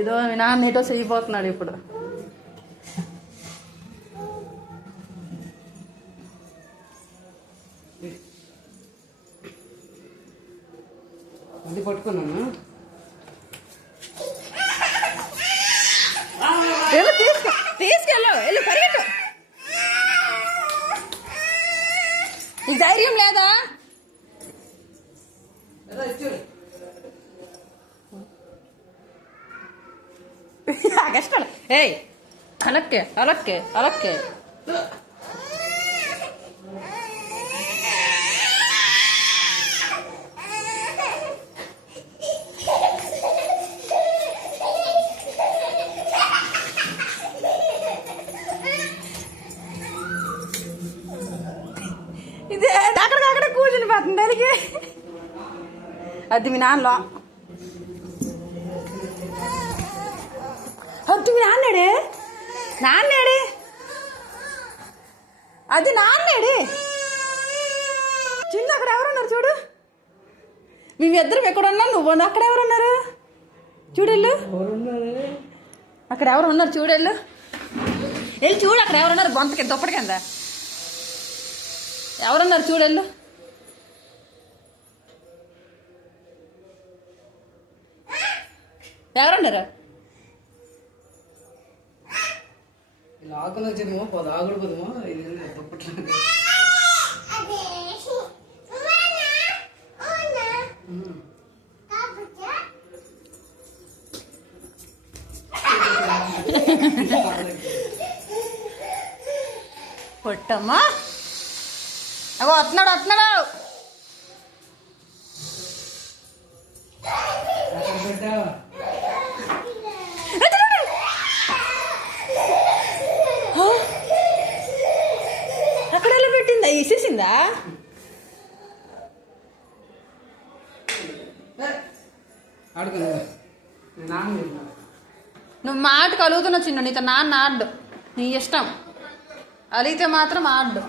ఏదో మీ నాన్న ఏటో చెయ్యిపోతున్నాడు ఇప్పుడు. అది పట్టుకున్నాను. తీసుకెళ్ళు, వెళ్ళు, పరిగెట్టు. నీకు ధైర్యం లేదా? కష్టం. ఏయ్ అలక్కే అలక్కే అలక్కే. ఇదే అక్కడికక్కడే కూర్చుని పోతుంది దానికి. అది మీ నాన్నలో అది మీ నాన్నేడే నాన్నేడే అది నాన్నేడే. చిన్న అక్కడ ఎవరున్నారు చూడు. మేమిద్దరం ఎక్కడున్నాం, నువ్వు అక్కడ ఎవరున్నారు చూడెళ్ళు. అక్కడ ఎవరు ఉన్నారు చూడెళ్ళు. వెళ్ళి చూడు అక్కడ ఎవరున్నారు. బొంతకి దుప్పటి కింద ఎవరున్నారు చూడెళ్ళు. ఎవరున్నారు? ఆకులు వచ్చేమో పోదు, ఆకులు పోదేమో. ఇది దుప్పట్లు పొట్టమ్మా. అగో వస్తున్నాడు వస్తున్నాడు. అక్కడ ఎలా పెట్టిందా? వేసేసిందా? నువ్వు మాట కలుగుతున్నా చిన్న. నీతో నాన్న ఆడ్డు, నీ ఇష్టం. అలిగితే మాత్రం ఆడ్డు.